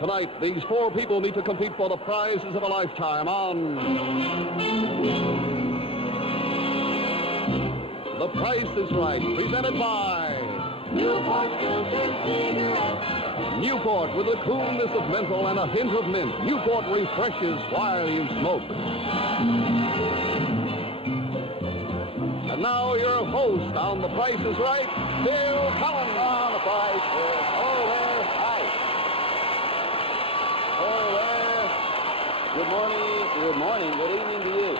Tonight, these four people meet to compete for the prizes of a lifetime on The Price is Right, presented by Newport Filter Cigarettes. Newport, with the coolness of menthol and a hint of mint. Newport refreshes while you smoke. And now your host on The Price is Right, Bill Cullen. On The Price is Right. Good morning, good evening to you.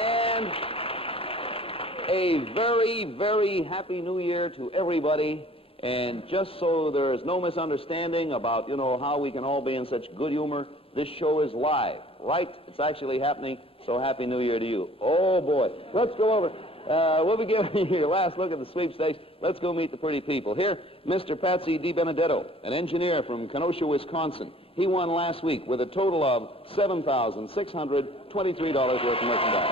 And a very, very happy New Year to everybody. And just so there is no misunderstanding about, how we can all be in such good humor, this show is live, right? It's actually happening, so Happy New Year to you. Oh, boy. Let's go over. We'll be giving you your last look at the sweepstakes. Let's go meet the pretty people. Here, Mr. Patsy DiBenedetto, an engineer from Kenosha, Wisconsin. He won last week with a total of $7,623 worth of merchandise.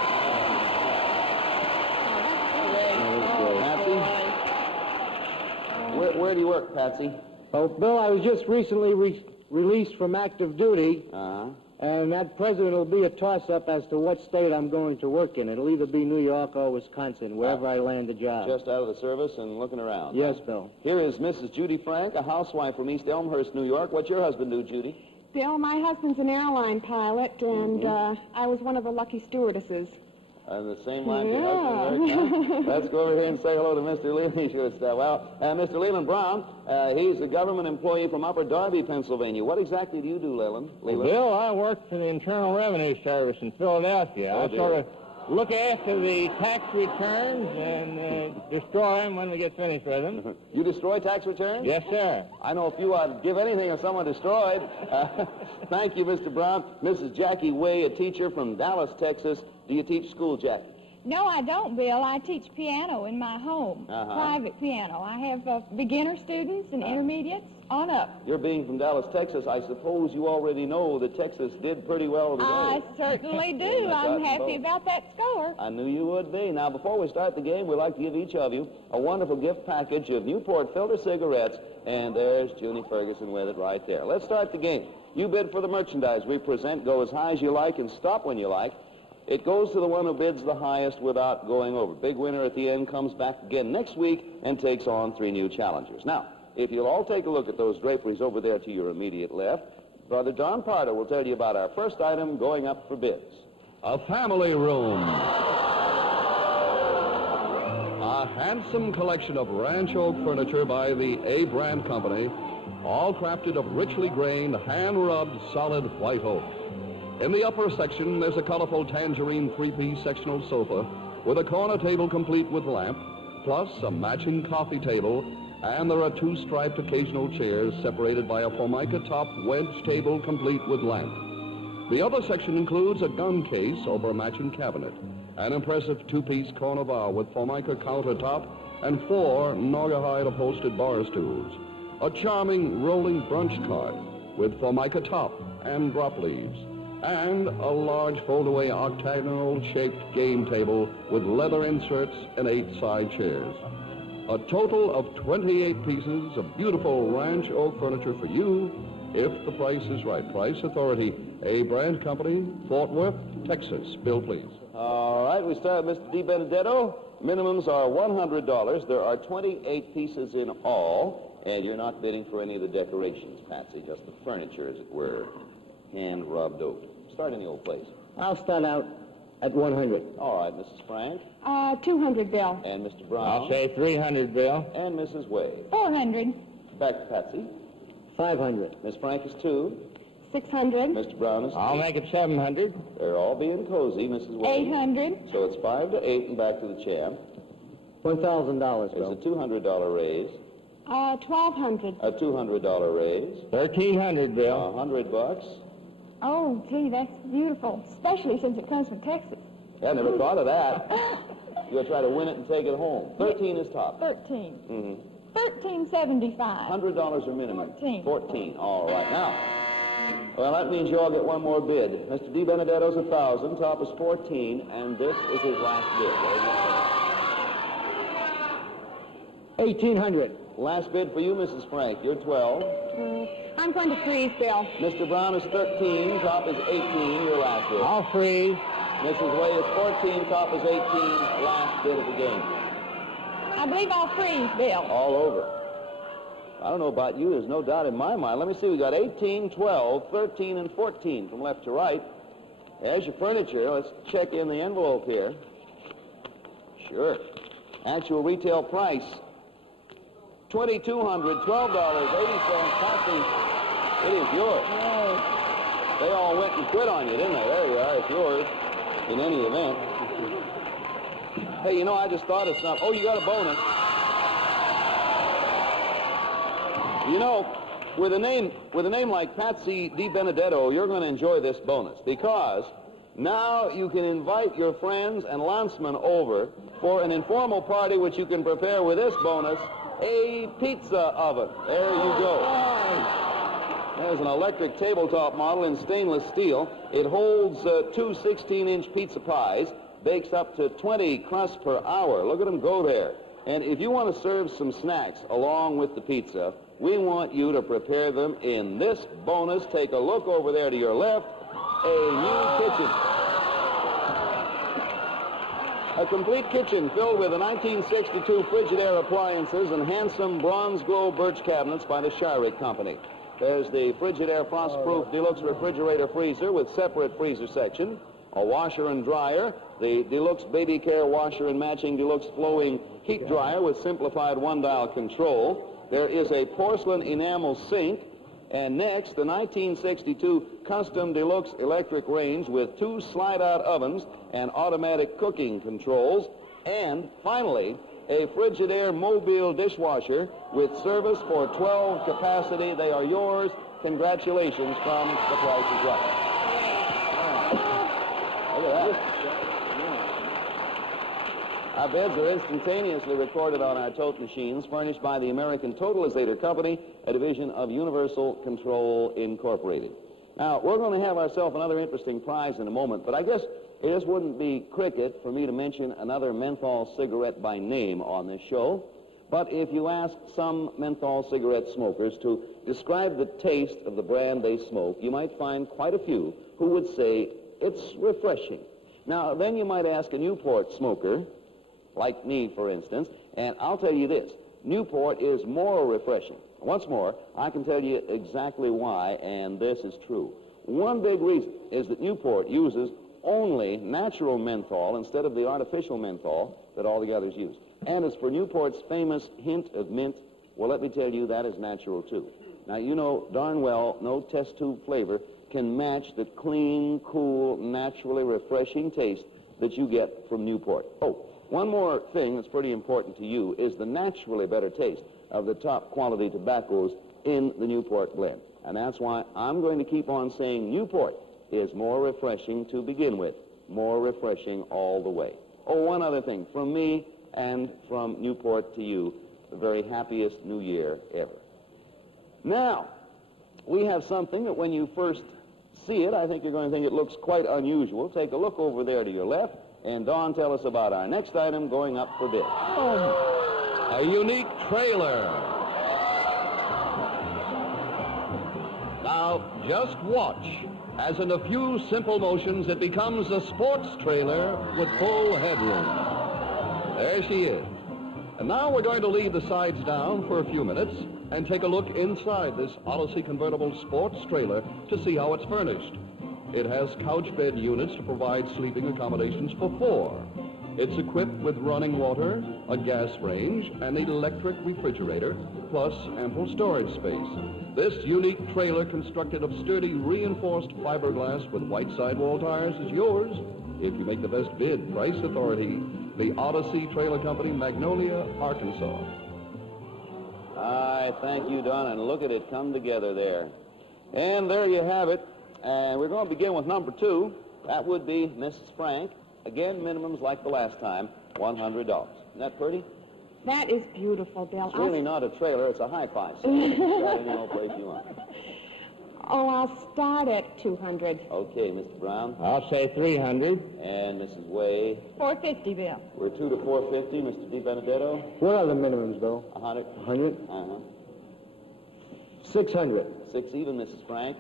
Where do you work, Patsy? Oh, Bill, I was just recently released from active duty, and that president will be a toss-up as to what state I'm going to work in. It'll either be New York or Wisconsin, wherever I land a job. Just out of the service and looking around. Yes, Bill. Here is Mrs. Judy Frank, a housewife from East Elmhurst, New York. What's your husband do, Judy? Bill, my husband's an airline pilot, and I was one of the lucky stewardesses. On the same line to your husband, very kind. Let's go over here and say hello to Mr. Leland. Sure stuff. Well, Mr. Leland Brown, he's a government employee from Upper Darby, Pennsylvania. What exactly do you do, Leland? Bill, I work for the Internal Revenue Service in Philadelphia. I sort of look after the tax returns and destroy them when we get finished with them. You destroy tax returns? Yes, sir. I know a few I'd give anything if someone destroyed. Thank you, Mr. Brown. Mrs. Jackie Way, a teacher from Dallas, Texas. Do you teach school, Jackie? No, I don't, Bill. I teach piano in my home, private piano. I have beginner students and intermediates on up. You're being from Dallas, Texas. I suppose you already know that Texas did pretty well today. I certainly do. I'm happy about that score. I knew you would be. Now, before we start the game, we'd like to give each of you a wonderful gift package of Newport Filter cigarettes, and there's Junie Ferguson with it right there. Let's start the game. You bid for the merchandise we present. Go as high as you like and stop when you like. It goes to the one who bids the highest without going over. Big winner at the end comes back again next week and takes on 3 new challengers. Now, if you'll all take a look at those draperies over there to your immediate left, Brother Don Pardo will tell you about our first item going up for bids. A family room. A handsome collection of ranch oak furniture by the A Brand Company, all crafted of richly grained, hand-rubbed, solid white oak. In the upper section, there's a colorful tangerine 3-piece sectional sofa with a corner table complete with lamp, plus a matching coffee table, and there are 2 striped occasional chairs separated by a formica top wedge table complete with lamp. The other section includes a gun case over a matching cabinet, an impressive 2-piece corner bar with formica countertop, and 4 naugahyde upholstered bar stools, a charming rolling brunch cart with formica top and drop leaves, and a large fold-away octagonal-shaped game table with leather inserts and 8 side chairs. A total of 28 pieces of beautiful ranch oak furniture for you, if the price is right. Price Authority, A Brand Company, Fort Worth, Texas. Bill, please. All right, we start with Mr. DiBenedetto. Minimums are $100. There are 28 pieces in all, and you're not bidding for any of the decorations, Patsy, just the furniture, as it were, hand-rubbed oak. Start in the old place. I'll start out at 100. All right, Mrs. Frank. 200, Bill. And Mr. Brown. I'll say 300, Bill. And Mrs. Wade. 400. Back to Patsy. 500. Miss Frank is 2. 600. Mr. Brown is 3. I'll make it 700. They're all being cozy, Mrs. Wade. 800. So it's 5 to 8 and back to the champ. $1,000, There's Bill. a $200 raise. 1,200. A $200 raise. 1,300, Bill. $100. Oh, gee, that's beautiful, especially since it comes from Texas. Yeah, I never thought of that. You'll try to win it and take it home. 13 is top. 13. Mm-hmm. 1375. $100 or minimum. 14. 14. All right. Now, well, that means you all get one more bid. Mr. DiBenedetto's 1,000. Top is 14, and this is his last bid. 1,800. Last bid for you, Mrs. Frank. You're 12. I'm going to freeze, Bill. Mr. Brown is 13. Top is 18. Your last bid. I'll freeze. Mrs. Way is 14. Top is 18. Last bid of the game. I believe I'll freeze, Bill. All over. I don't know about you. There's no doubt in my mind. Let me see. We got 18, 12, 13, and 14 from left to right. There's your furniture. Let's check in the envelope here. Sure. Actual retail price, $2,200, $12.80. Patsy, it is yours. They all went and quit on you, didn't they? There you are. It's yours in any event. Hey, you know, I just thought of something. Oh, you got a bonus. You know, with a name like Patsy DiBenedetto, you're going to enjoy this bonus because now you can invite your friends and landsmen over for an informal party which you can prepare with this bonus, a pizza oven. There you go. There's an electric tabletop model in stainless steel. It holds two 16-inch pizza pies, bakes up to 20 crusts per hour. Look at them go there. And if you want to serve some snacks along with the pizza, we want you to prepare them in this bonus. Take a look over there to your left. A new kitchen. A complete kitchen filled with the 1962 Frigidaire appliances and handsome bronze glow birch cabinets by the Shyrick Company. There's the Frigidaire Frostproof Deluxe Refrigerator Freezer with separate freezer section, a washer and dryer, the Deluxe Baby Care Washer and matching Deluxe Flowing Heat Dryer with simplified one-dial control. There is a porcelain enamel sink. And next, the 1962 Custom Deluxe Electric Range with two slide-out ovens and automatic cooking controls. And finally, a Frigidaire Mobile dishwasher with service for 12 capacity. They are yours. Congratulations from The Price is Right. Look at that. Our bids are instantaneously recorded on our tote machines furnished by the American Totalizator Company, a division of Universal Control Incorporated. Now, we're going to have ourselves another interesting prize in a moment, but I guess it just wouldn't be cricket for me to mention another menthol cigarette by name on this show. But if you ask some menthol cigarette smokers to describe the taste of the brand they smoke, you might find quite a few who would say it's refreshing. Now, then you might ask a Newport smoker, like me, for instance, and I'll tell you this, Newport is more refreshing. Once more, I can tell you exactly why, and this is true. One big reason is that Newport uses only natural menthol instead of the artificial menthol that all the others use. And as for Newport's famous hint of mint, well, let me tell you, that is natural, too. Now, you know darn well no test tube flavor can match the clean, cool, naturally refreshing taste that you get from Newport. Oh, one more thing that's pretty important to you is the naturally better taste of the top quality tobaccos in the Newport blend. And that's why I'm going to keep on saying Newport is more refreshing to begin with, more refreshing all the way. Oh, one other thing, from me and from Newport to you, the very happiest New Year ever. Now, we have something that when you first see it, I think you're going to think it looks quite unusual. Take a look over there to your left. And Don, tell us about our next item going up for bid. A unique trailer. Now, just watch as in a few simple motions it becomes a sports trailer with full headroom. There she is. And now we're going to leave the sides down for a few minutes and take a look inside this Odyssey convertible sports trailer to see how it's furnished. It has couch bed units to provide sleeping accommodations for four. It's equipped with running water, a gas range, and an electric refrigerator, plus ample storage space. This unique trailer constructed of sturdy reinforced fiberglass with white sidewall tires is yours if you make the best bid. Price Authority, the Odyssey Trailer Company, Magnolia, Arkansas. I thank you, Don, and look at it come together there. And there you have it. And we're going to begin with number 2. That would be Mrs. Frank. Again, minimums like the last time, $100. Isn't that pretty? That is beautiful, Bill. It's really not a trailer, it's a hi-fi set. Got any old place you want. Oh, I'll start at 200. Okay, Mr. Brown. I'll say 300. And Mrs. Way. 450, Bill. We're 2 to 450. Mr. DiBenedetto. What are the minimums, Bill? 100. 100? Uh-huh. 600. 6 even, Mrs. Frank.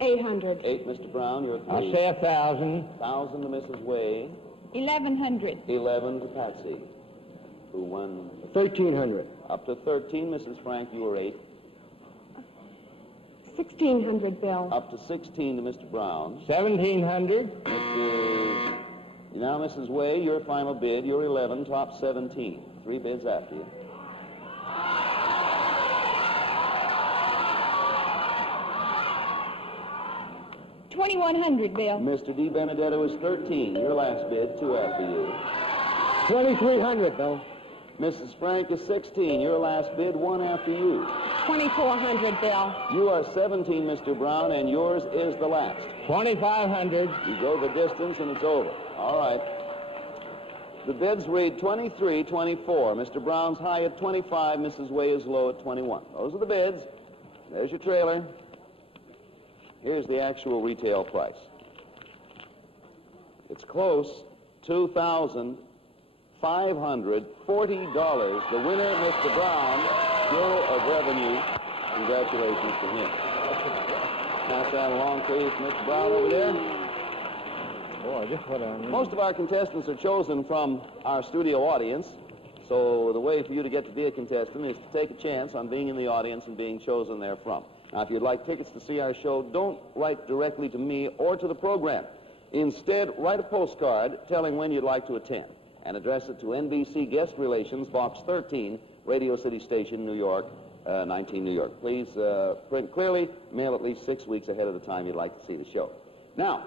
800. 8, Mr. Brown. You're 3. I'll say 1,000. 1,000 to Mrs. Way. 1,100. 11 to Patsy, who won 1,300. up to 13. Mrs. Frank, you were 8. 1,600, Bill. Up to 16 to Mr. Brown. 1,700. Now, Mrs. Way, your final bid. You're 11, top 17. 3 bids after you. $2,100, Bill. Mr. DiBenedetto is 13. Your last bid, 2 after you. 2,300, Bill. Mrs. Frank is 16. Your last bid, 1 after you. 2,400, Bill. You are 17, Mr. Brown, and yours is the last. 2,500. You go the distance, and it's over. All right. The bids read 23, 24. Mr. Brown's high at 25. Mrs. Way is low at 21. Those are the bids. There's your trailer. Here's the actual retail price. It's close. $2,540. The winner, Mr. Brown, Bureau of Revenue. Congratulations to him. Pass that along, please, Mr. Brown over there. Boy, just what I mean. Most of our contestants are chosen from our studio audience, so the way for you to get to be a contestant is to take a chance on being in the audience and being chosen therefrom. Now, if you'd like tickets to see our show, don't write directly to me or to the program. Instead, write a postcard telling when you'd like to attend and address it to NBC Guest Relations, Box 13, Radio City Station, New York, 19 New York. Please print clearly, mail at least 6 weeks ahead of the time you'd like to see the show. Now,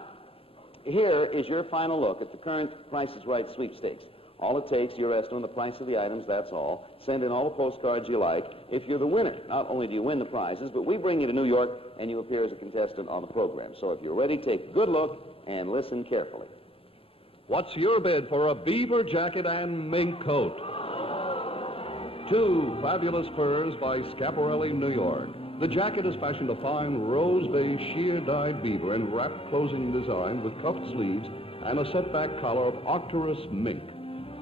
here is your final look at the current Price is Right sweepstakes. All it takes, your estimate, the price of the items, that's all. Send in all the postcards you like. If you're the winner, not only do you win the prizes, but we bring you to New York and you appear as a contestant on the program. So if you're ready, take a good look and listen carefully. What's your bid for a beaver jacket and mink coat? 2 fabulous furs by Schiaparelli, New York. The jacket is fashioned a fine rose beige sheer-dyed beaver in wrapped closing design with cuffed sleeves and a set-back collar of Arcturus mink.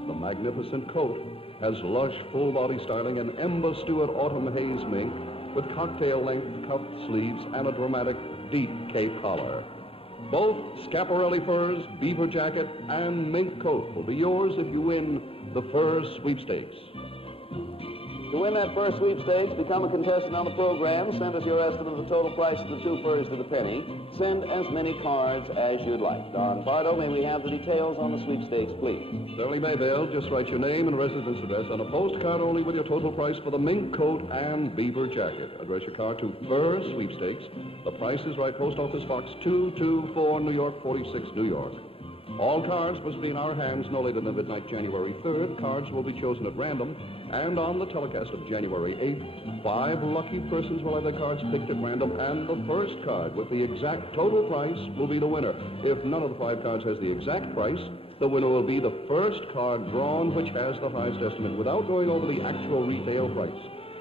The magnificent coat has lush, full-body styling in Emma Stewart autumn haze mink with cocktail-length cuffed sleeves and a dramatic deep cape collar. Both Schiaparelli furs, beaver jacket, and mink coat will be yours if you win the Furs Sweepstakes. To win that first sweepstakes, become a contestant on the program. Send us your estimate of the total price of the 2 furs to the penny. Send as many cards as you'd like. Don Pardo, may we have the details on the sweepstakes, please? Certainly may, Bill. Just write your name and residence address on a postcard only with your total price for the mink coat and beaver jacket. Address your card to Furs Sweepstakes. The Price is Right, Post Office Box 224, New York, 46, New York. All cards must be in our hands no later than midnight, January 3rd. Cards will be chosen at random. And on the telecast of January 8th, 5 lucky persons will have their cards picked at random, and the first card with the exact total price will be the winner. If none of the 5 cards has the exact price, the winner will be the first card drawn which has the highest estimate without going over the actual retail price.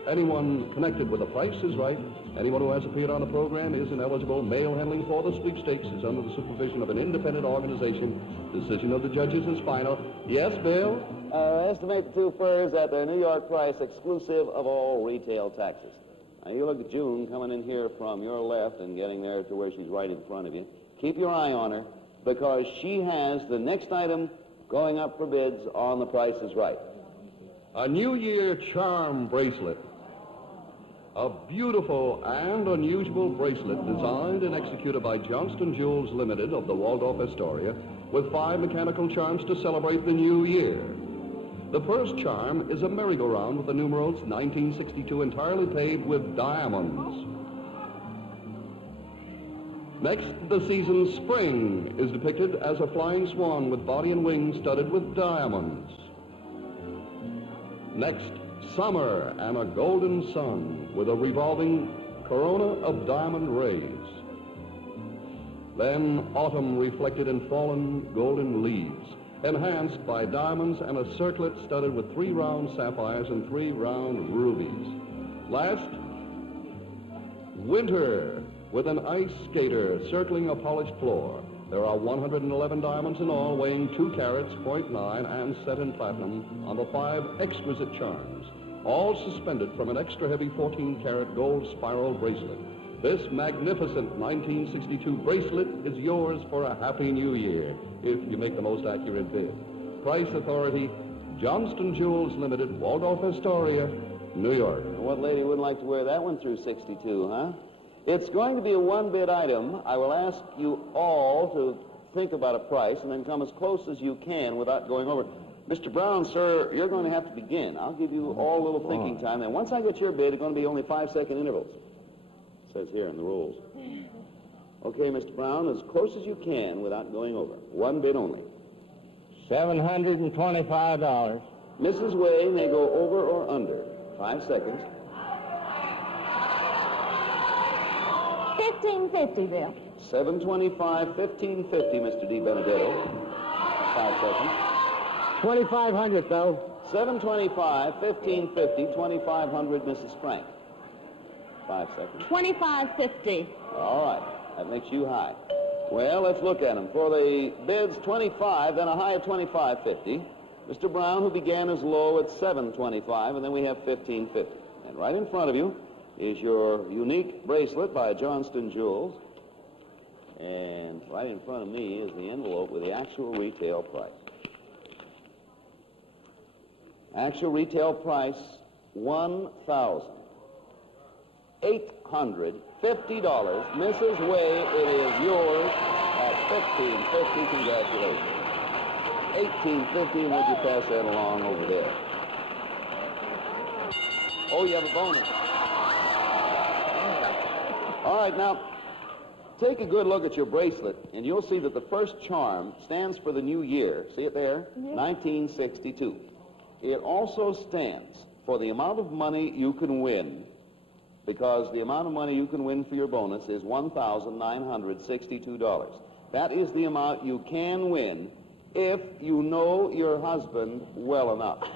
Anyone connected with The Price is Right, anyone who has appeared on the program is ineligible. Mail handling for the sweepstakes is under the supervision of an independent organization. Decision of the judges is final. Yes, Bill? Estimate the 2 furs at their New York price, exclusive of all retail taxes. Now, you look at June coming in here from your left and getting there to where she's right in front of you. Keep your eye on her, because she has the next item going up for bids on The Price is Right. A New Year charm bracelet. A beautiful and unusual bracelet designed and executed by Johnston Jewels Limited of the Waldorf Astoria with 5 mechanical charms to celebrate the new year. The first charm is a merry-go-round with the numerals 1962 entirely paved with diamonds. Next, the season spring is depicted as a flying swan with body and wings studded with diamonds. Next, summer and a golden sun with a revolving corona of diamond rays. Then autumn reflected in fallen golden leaves, enhanced by diamonds and a circlet studded with 3 round sapphires and 3 round rubies. Last, winter with an ice skater circling a polished floor. There are 111 diamonds in all, weighing 2 carats, .9, and set in platinum on the 5 exquisite charms, all suspended from an extra-heavy 14-carat gold spiral bracelet. This magnificent 1962 bracelet is yours for a happy new year, if you make the most accurate bid. Price authority, Johnston Jewels Limited, Waldorf Astoria, New York. What lady wouldn't like to wear that one through 62, huh? It's going to be a one-bid item. I will ask you all to think about a price and then come as close as you can without going over. Mr. Brown, sir, you're going to have to begin. I'll give you all a little thinking time. And once I get your bid, it's going to be only 5-second intervals. It says here in the rules. Okay, Mr. Brown, as close as you can without going over. One bid only. $725. Mrs. Way may go over or under. 5 seconds. $15.50, Bill. 725, 1550, Mr. Di Benedetto. 5 seconds. 2,500, though. 725, 1550, 2,500, Mrs. Frank. 5 seconds. $25.50. All right. That makes you high. Well, let's look at them. For the bids, 25, then a high of 25.50. Mr. Brown, who began as low at 7.25, and then we have 15.50. And right in front of you is your unique bracelet by Johnston Jewels. And right in front of me is the envelope with the actual retail price. Actual retail price, $1,850. Mrs. Way, it is yours at $15.50. Congratulations. $18.50, would you pass that along over there? Oh, you have a bonus. All right, now, take a good look at your bracelet, and you'll see that the first charm stands for the new year. See it there? Yes. 1962. It also stands for the amount of money you can win, because the amount of money you can win for your bonus is $1,962. That is the amount you can win if you know your husband well enough.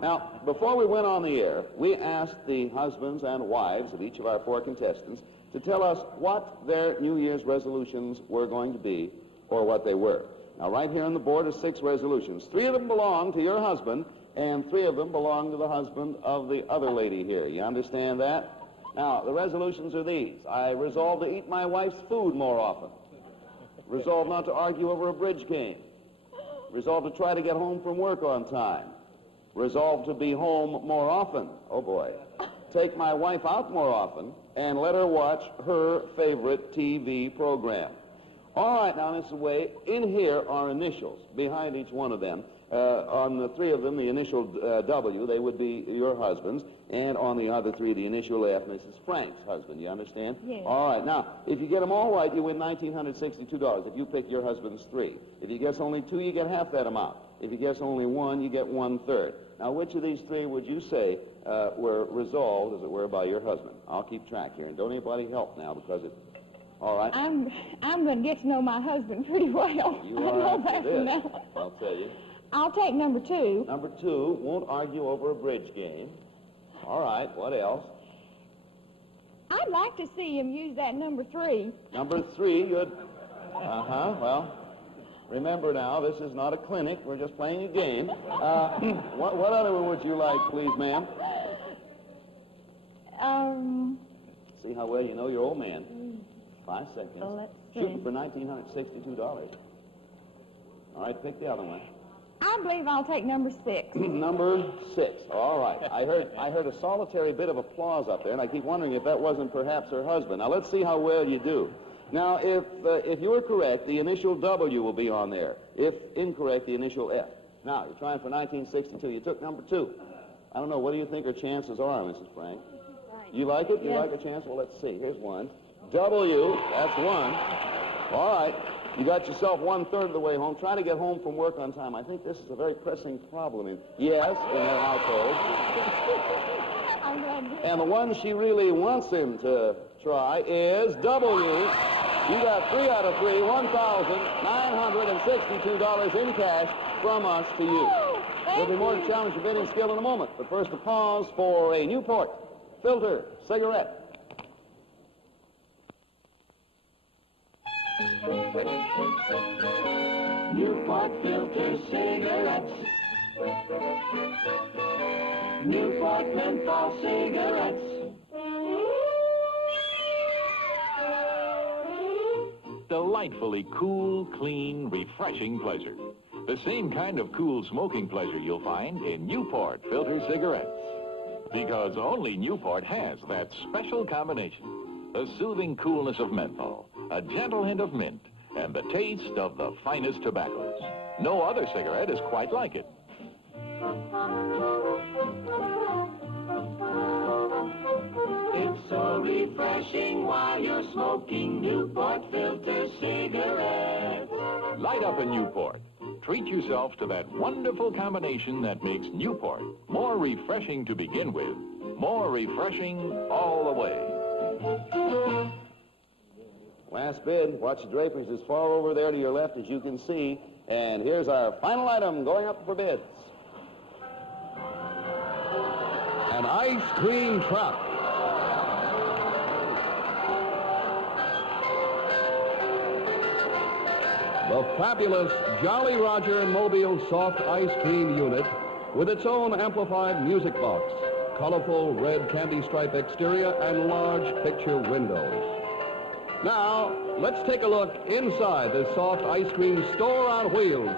Now, before we went on the air, we asked the husbands and wives of each of our 4 contestants to tell us what their New Year's resolutions were going to be, or what they were. Now, right here on the board are 6 resolutions. 3 of them belong to your husband, and 3 of them belong to the husband of the other lady here. You understand that? Now, the resolutions are these. I resolve to eat my wife's food more often. Resolve not to argue over a bridge game. Resolve to try to get home from work on time. Resolve to be home more often. Oh, boy. Take my wife out more often and let her watch her favorite TV program. All right, now, Mrs. Way, in here are initials behind each one of them. On the 3 of them, the initial W, they would be your husband's, and on the other 3, the initial F, Mrs. Frank's husband. You understand? Yes. All right, now, if you get them all right, you win $1,962 if you pick your husband's 3. If you guess only 2, you get half that amount. If you guess only 1, you get 1/3. Now, which of these 3 would you say were resolved, as it were, by your husband? I'll keep track here, and don't anybody help now, because it... All right? I'm going to get to know my husband pretty well. You I know are that after from this, now. I'll tell you. I'll take number 2. Number 2, won't argue over a bridge game. All right, what else? I'd like to see him use that number 3. Number 3, good. Well, remember now, this is not a clinic. We're just playing a game. What other one would you like, please, ma'am? See how well you know your old man. 5 seconds. Let's see. Shooting for $1,962. All right, pick the other one. I believe I'll take number 6. Number 6. All right. I heard a solitary bit of applause up there, and I keep wondering if that wasn't perhaps her husband. Now, let's see how well you do. Now, if you are correct, the initial W will be on there. If incorrect, the initial F. Now, you're trying for 1962. You took number 2. I don't know. What do you think her chances are, Mrs. Frank? You like it? You Yes. like a chance? Well, let's see. Here's 1. W. That's 1. All right. You got yourself 1/3 of the way home. Try to get home from work on time. I think this is a very pressing problem in their household. I'm glad to hear And the one she really wants him to try is W. You got 3 out of 3, $1,962 in cash from us to you. There'll be more to challenge your bidding skill in a moment. But first, a pause for a Newport filter cigarette. Newport filter cigarettes. Newport menthol cigarettes. Delightfully cool, clean, refreshing pleasure. The same kind of cool smoking pleasure you'll find in Newport filter cigarettes. Because only Newport has that special combination. The soothing coolness of menthol, a gentle hint of mint, and the taste of the finest tobaccos. No other cigarette is quite like it. It's so refreshing while you're smoking Newport filter cigarettes. Light up a Newport. Treat yourself to that wonderful combination that makes Newport more refreshing to begin with, more refreshing all the way. Last bid. Watch the draperies as far over there to your left as you can see. And here's our final item going up for bids. An ice cream truck. The fabulous Jolly Roger Mobile Soft Ice Cream Unit with its own amplified music box, colorful red candy stripe exterior, and large picture windows. Now, let's take a look inside this soft ice cream store on wheels,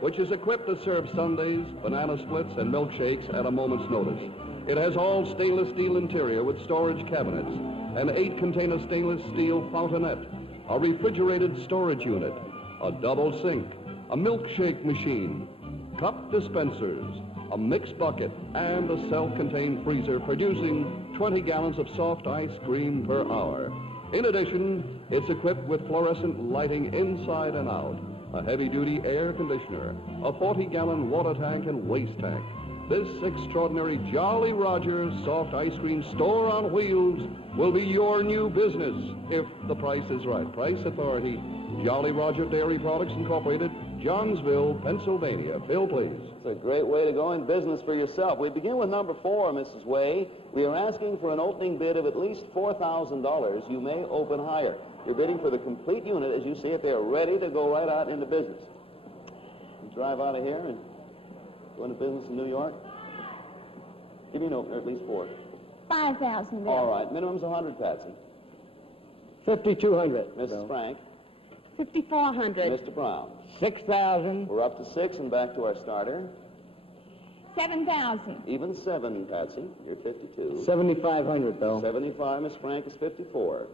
which is equipped to serve sundaes, banana splits, and milkshakes at a moment's notice. It has all stainless steel interior with storage cabinets, an 8-container stainless steel fountainette, a refrigerated storage unit, a double sink, a milkshake machine, cup dispensers, a mixed bucket, and a self-contained freezer producing 20 gallons of soft ice cream per hour. In addition, it's equipped with fluorescent lighting inside and out, a heavy-duty air conditioner, a 40-gallon water tank and waste tank. This extraordinary Jolly Roger soft ice cream store on wheels will be your new business if the price is right. Price Authority, Jolly Roger Dairy Products Incorporated, Johnsville, Pennsylvania. Bill, please. It's a great way to go in business for yourself. We begin with number 4, Mrs. Way. We are asking for an opening bid of at least $4,000. You may open higher. You're bidding for the complete unit. As you see it, they're ready to go right out into business. You drive out of here and go into business in New York. Give me an opener, at least 4. 5,000 there. All right. Minimum's 100, Patsy. 5,200. Mrs. Frank. 5,400. Mr. Brown. 6,000. We're up to 6 and back to our starter. 7,000. Even 7, Patsy. You're 52. 7,500, Bill. 75, Miss Frank is 54.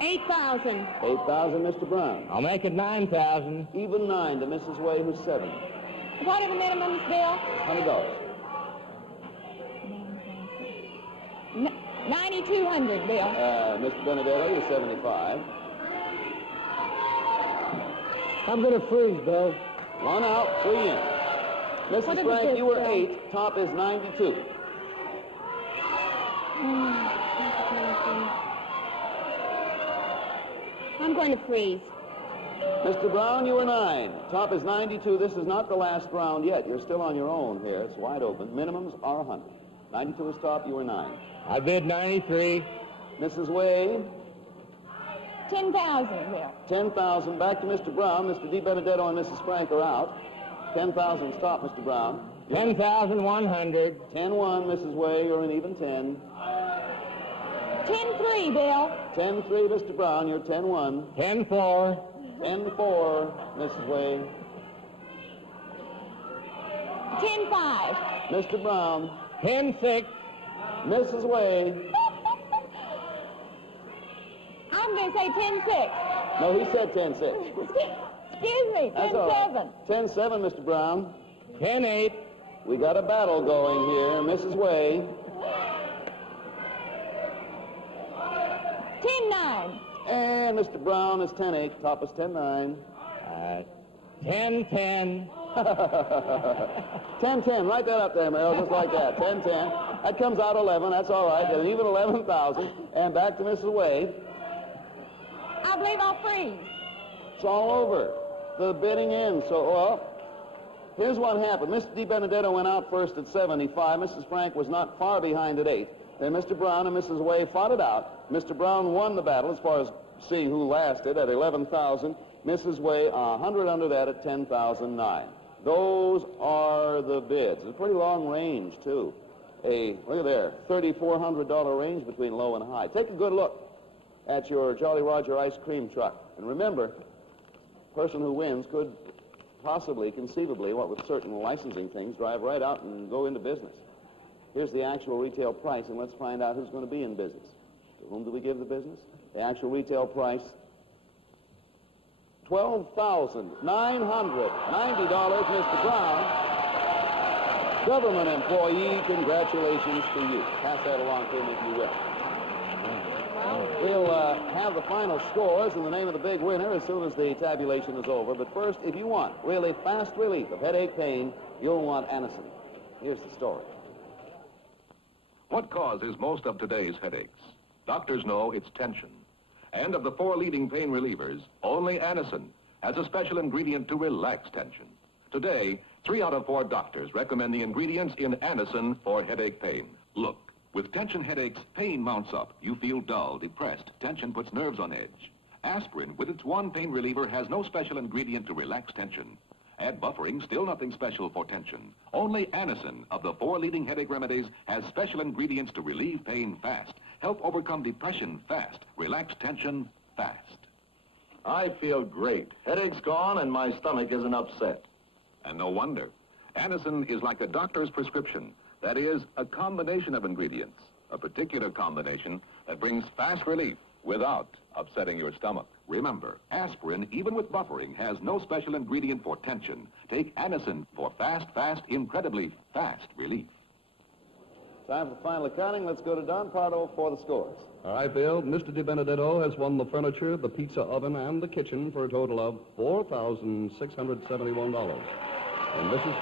8,000. 8,000, Mr. Brown. I'll make it 9,000. Even 9 to Mrs. Way, who's 7. What are the minimums, Bill? $100. 9,200, Bill. Mr. Benedetto, you're 75. I'm going to freeze, Bill. 1 out, 3 in. What Mrs. did Frank, the you were bid 8. Top is 92. I'm going to freeze. Mr. Brown, you were 9. Top is 92. This is not the last round yet. You're still on your own here. It's wide open. Minimums are 100. 92 is top. You were 9. I bid 93. Mrs. Way, 10,000 there. 10,000. Back to Mr. Brown. Mr. Di Benedetto and Mrs. Frank are out. 10,000 is top, Mr. Brown. 10,100. 10-1, Mrs. Way. You're an even 10. 10,3, Bill. 10-3, Mr. Brown. You're 10-1. 10,4. 10-4, Mrs. Way. 10,5. Mr. Brown. 10,6. Mrs. Way. I'm going to say 10,6. No, he said 10-6. Excuse me, That's all 10,7. right. 10-7, Mr. Brown. 10,8. We got a battle going here. Mrs. Way. 10,9. And Mr. Brown is 10-8. Top is 10-9. 10,10. 10-10. Write that up there, Mel, just like that. 10-10. That comes out 11. That's all right. And even 11,000. And back to Mrs. Way. I believe I'll freeze. It's all over. The bidding ends. So, well, here's what happened. Mr. Di Benedetto went out first at 75. Mrs. Frank was not far behind at 8. Then Mr. Brown and Mrs. Way fought it out. Mr. Brown won the battle as far as seeing who lasted at 11,000. Mrs. Way 100 under that at 10,009. Those are the bids. It's a pretty long range, too. Look at there, $3,400 range between low and high. Take a good look at your Jolly Roger ice cream truck. And remember, the person who wins could possibly, conceivably, what with certain licensing things, drive right out and go into business. Here's the actual retail price, and let's find out who's going to be in business. To whom do we give the business? The actual retail price, $12,990, Mr. Brown. Government employee, congratulations to you. Pass that along to him if you will. We'll have the final scores and the name of the big winner as soon as the tabulation is over. But first, if you want really fast relief of headache pain, you'll want Anacin. Here's the story. What causes most of today's headaches? Doctors know it's tension. And of the 4 leading pain relievers, only Anacin has a special ingredient to relax tension. Today, 3 out of 4 doctors recommend the ingredients in Anacin for headache pain. Look, with tension headaches, pain mounts up. You feel dull, depressed. Tension puts nerves on edge. Aspirin, with its one pain reliever, has no special ingredient to relax tension. Add buffering, still nothing special for tension. Only Anacin, of the 4 leading headache remedies, has special ingredients to relieve pain fast, help overcome depression fast, relax tension fast. I feel great. Headache's gone and my stomach isn't upset. And no wonder. Anacin is like a doctor's prescription. That is, a combination of ingredients, a particular combination that brings fast relief without upsetting your stomach. Remember, aspirin, even with buffering, has no special ingredient for tension. Take Anacin for fast, incredibly fast relief. Time for final accounting. Let's go to Don Pardo for the scores. All right, Bill. Mr. DiBenedetto has won the furniture, the pizza oven, and the kitchen for a total of $4,671. And Mrs.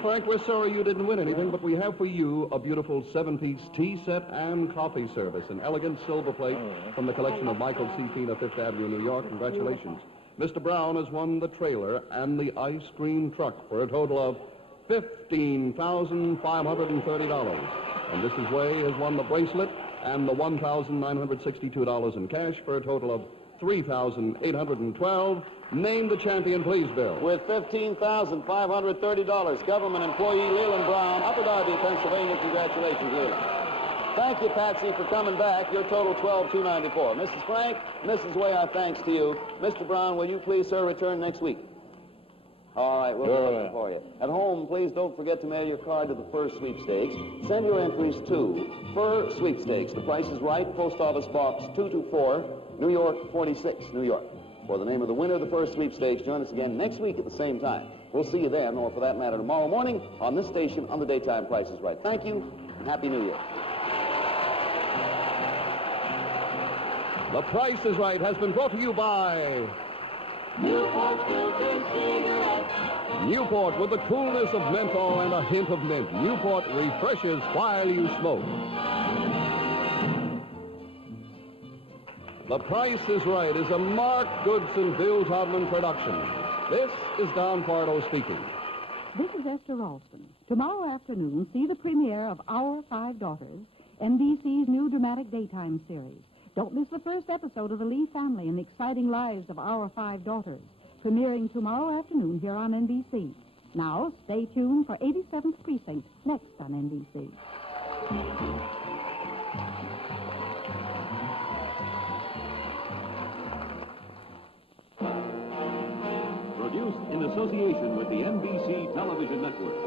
Frank, we're sorry you didn't win anything, but we have for you a beautiful 7-piece tea set and coffee service, an elegant silver plate from the collection of Michael C. Pina, 5th Avenue, New York. Congratulations. Mr. Brown has won the trailer and the ice cream truck for a total of $15,530. And Mrs. Way has won the bracelet and the $1,962 in cash for a total of $3,812. Name the champion, please, Bill. With $15,530, government employee Leland Brown, Upper Darby, Pennsylvania. Congratulations, Leland. Thank you, Patsy, for coming back. Your total, $12,294. Mrs. Frank, Mrs. Way, our thanks to you. Mr. Brown, will you please, sir, return next week? All right, we'll be looking for you. At home, please don't forget to mail your card to the Fur Sweepstakes. Send your entries to Fur Sweepstakes. The Price is Right, Post Office Box 224, New York 46, New York. For the name of the winner of the Fur Sweepstakes, join us again next week at the same time. We'll see you then, or for that matter, tomorrow morning on this station on the daytime Price is Right. Thank you, and Happy New Year. The Price is Right has been brought to you by Newport Filter Cigarettes. Newport, with the coolness of menthol and a hint of mint. Newport refreshes while you smoke. The Price is Right is a Mark Goodson, Bill Todman production. This is Don Pardo speaking. This is Esther Ralston. Tomorrow afternoon, see the premiere of Our 5 Daughters, NBC's new dramatic daytime series. Don't miss the first episode of The Lee Family and the exciting lives of Our 5 Daughters, premiering tomorrow afternoon here on NBC. Now, stay tuned for 87th Precinct, next on NBC. Produced in association with the NBC Television Network.